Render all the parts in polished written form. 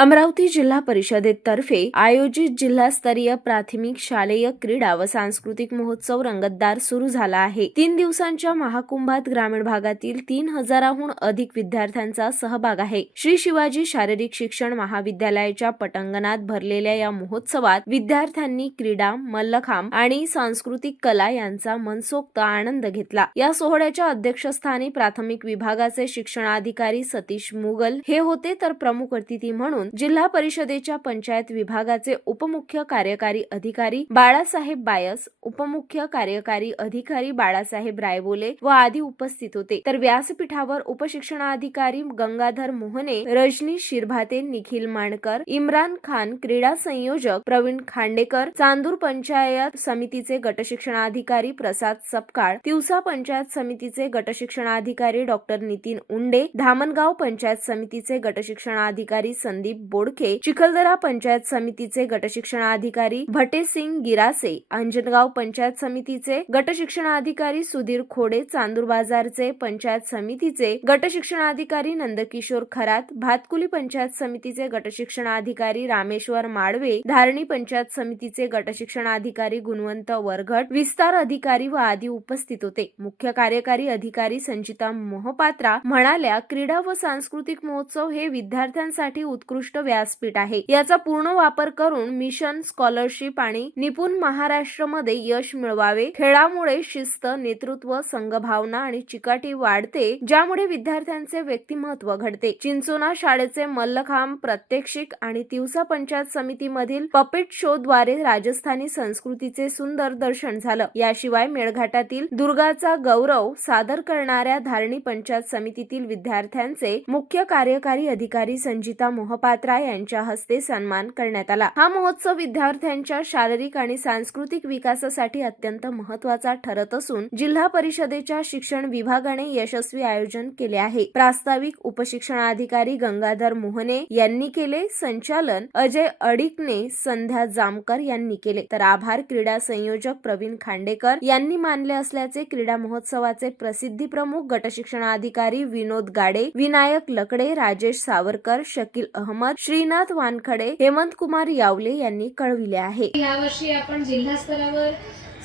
अमरावती जिल्हा परिषदेतर्फे आयोजित जिल्हास्तरीय प्राथमिक शालेय क्रीडा व सांस्कृतिक महोत्सव रंगतदार सुरू झाला आहे। 3 दिवसांच्या महाकुंभात ग्रामीण भागातील 3000हून अधिक विद्यार्थ्यांचा सहभाग आहे। श्री शिवाजी शारीरिक शिक्षण महाविद्यालयाच्या पटांगणात भरलेल्या या महोत्सवात विद्यार्थ्यांनी क्रीडा, मल्लखांब आणि सांस्कृतिक कला यांचा मनसोक्त आनंद घेतला। या सोहळ्याच्या अध्यक्षस्थानी प्राथमिक विभागाचे शिक्षणाधिकारी सतीश मुगल हे होते, तर प्रमुख अतिथी म्हणून जिल्हा परिषदेच्या पंचायत विभागाचे उपमुख्य कार्यकारी अधिकारी बाळासाहेब बायस, उपमुख्य कार्यकारी अधिकारी बाळासाहेब रायबोले व आदी उपस्थित होते। तर व्यासपीठावर उपशिक्षणाधिकारी गंगाधर मोहने, रजनी शिरभाते, निखिल माणकर, इम्रान खान, क्रीडा संयोजक प्रवीण खांडेकर, चांदूर पंचायत समितीचे गटशिक्षणाधिकारी प्रसाद सपकाळ, तिवसा पंचायत समितीचे गटशिक्षणाधिकारी डॉक्टर नितीन उंडे, धामणगाव पंचायत समितीचे गटशिक्षणाधिकारी संदीप बोडखे, चिखलदरा पंचायत समितीचे गटशिक्षणाधिकारी भटेसिंग गिरासे, अंजनगाव पंचायत समितीचे गटशिक्षणाधिकारी सुधीर खोडे, चांदूर बाजारचे पंचायत समितीचे गटशिक्षणाधिकारी नंदकिशोर खरात, भातकुली पंचायत समितीचे गटशिक्षणाधिकारी रामेश्वर माडवे, धारणी पंचायत समितीचे गटशिक्षणाधिकारी गुणवंत वरघट, विस्तार अधिकारी व आदी उपस्थित होते। मुख्य कार्यकारी अधिकारी संचिता मोहपात्रा म्हणाल्या, क्रीडा व सांस्कृतिक महोत्सव हे विद्यार्थ्यांसाठी उत्कृष्ट व्यासपीठ आहे। याचा पूर्ण वापर करून मिशन, स्कॉलरशिप आणि निपुण महाराष्ट्रामध्ये यश मिळवावे। खेळामुळे शिस्त, नेतृत्व, संघभावना आणि चिकाटी वाढते, ज्यामुळे विद्यार्थ्यांचे व्यक्तिमत्व घडते। चिंचोना शाळेचे मल्लखांब प्रात्यक्षिक आणि तिवसा पंचायत समितीमधील पपेट शो द्वारे राजस्थानी संस्कृतीचे सुंदर दर्शन झालं। याशिवाय मेळघाटातील दुर्गाचा गौरव सादर करणाऱ्या धारणी पंचायत समितीतील विद्यार्थ्यांचे मुख्य कार्यकारी अधिकारी संचिता मोहपात्रा यांच्या हस्ते सन्मान करण्यात आला। हा महोत्सव विद्यार्थ्यांच्या शारीरिक आणि सांस्कृतिक विकासासाठी अत्यंत महत्त्वाचा ठरत असून जिल्हा परिषदेच्या शिक्षण विभागाने यशस्वी आयोजन केले आहे। प्रास्ताविक उपशिक्षणाधिकारी गंगाधर मोहने यांनी केले, संचालन अजय अडिकने, संध्या जामकर यांनी केले, तर आभार क्रीडा संयोजक प्रवीण खांडेकर यांनी मानले असल्याचे क्रीडा महोत्सवाचे प्रसिद्धी प्रमुख गटशिक्षणाधिकारी विनोद गाडे, विनायक लकडे, राजेश सावरकर, शकील अहमद, श्रीनाथ वानखडे, हेमंत कुमार यावले यांनी कळविले आहे। यावर्षी आपण जिल्हा स्तरावर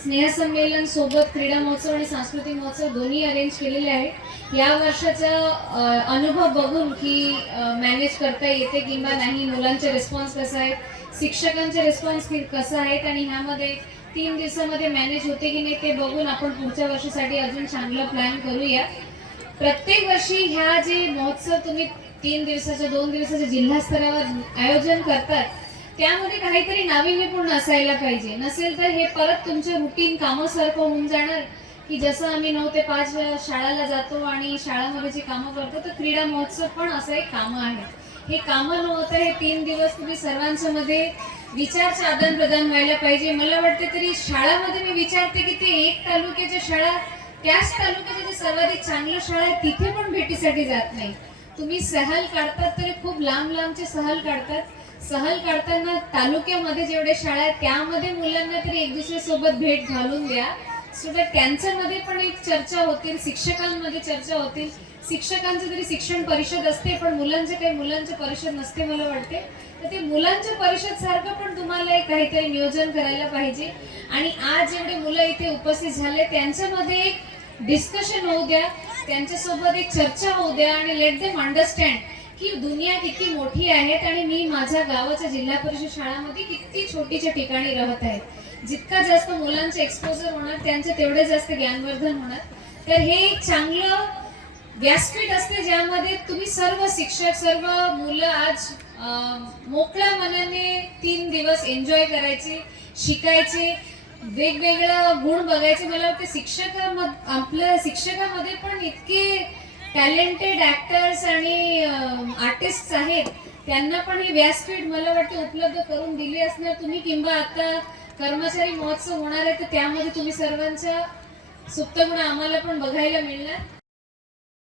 स्नेहसंमेलन सोबत क्रीडा महोत्सव आणि सांस्कृतिक महोत्सव दोन्ही अरेंज केलेले आहे। या वर्षाचा अनुभव बघून की मॅनेज करता येते किंवा नाही, मुलांचे रिस्पॉन्स कसा आहे, शिक्षकांचे रिस्पॉन्स कसा आहेत आणि ह्यामध्ये 3 दिवसामध्ये मॅनेज होते की नाही ते बघून आपण पुढच्या वर्षासाठी अजून चांगला प्लॅन करूया। प्रत्येक वर्षी ह्या जे महोत्सव तुम्ही 3 दिवसाच्या 2 दिवसाच्या जिल्हा स्तरावर आयोजन करतात त्यामध्ये काहीतरी नाविन्यपूर्ण असायला पाहिजे, नसेल तर हे परत तुमच्या रुटीन कामासारखं होऊन जाणार की जसं आम्ही 9 ते 5 शाळेला जातो आणि शाळामध्ये जे कामं करतो तर क्रीडा महोत्सव पण असं एक कामं आहे। हे कामं न होतं हे 3 दिवस तुम्ही सर्वांच्या मध्ये विचारचे आदान प्रदान व्हायला पाहिजे। मला वाटते तरी शाळामध्ये मी विचारते की ते एक तालुक्याच्या शाळा त्याच तालुक्याच्या जे सर्वाधिक चांगल्या शाळा आहेत तिथे पण भेटीसाठी जात नाही। तुम्ही सहल काढतात तरी खूप लांब लांबचे सहल काढतात, सहल काढताना तालुक्यामध्ये जेवढे शाळा आहेत त्यामध्ये मुलांना तरी एक दुसऱ्यासोबत भेट घालून द्या, सो दॅट त्यांच्यामध्ये पण एक चर्चा होतील, शिक्षकांमध्ये चर्चा होतील। शिक्षकांचं तरी शिक्षण परिषद असते पण मुलांचे काही मुलांचे परिषद नसते मला वाटते, तर ते मुलांच्या परिषद सारखं पण तुम्हाला एक काहीतरी नियोजन करायला पाहिजे। आणि आज जेवढे मुलं इथे उपस्थित झाले त्यांच्यामध्ये एक डिस्कशन होऊ द्या, त्यांच्यासोबत एक चर्चा होऊ द्या आणि लेट देम अंडरस्टँड की दुनिया किती मोठी आहे आणि मी माझ्या गावाच्या जिल्हा परिषद शाळामध्ये किती छोटीच्या ठिकाणी राहत आहे। जितका जास्त मुलांचे एक्सपोजर होणार त्यांचे तेवढे जास्त ज्ञानवर्धन होणार। तर हे एक चांगलं व्यासपीठ असते ज्यामध्ये तुम्ही सर्व शिक्षक, सर्व मुलं आज मोकळ्या मनाने 3 दिवस एन्जॉय करायचे, शिकायचे, वेगवेगळा गुण बघायचे। मला वाटतं आपल्या शिक्षकामध्ये पण इतके टॅलेंटेड ऍक्टर्स आणि आर्टिस्ट आहेत, त्यांना पण हे व्यासपीठ मला वाटतं उपलब्ध करून दिली असणार तुम्ही, किंवा आता कर्मचारी महोत्सव होणार आहे तर त्यामध्ये तुम्ही सर्वांच्या सुप्त गुण आम्हाला पण बघायला मिळणार।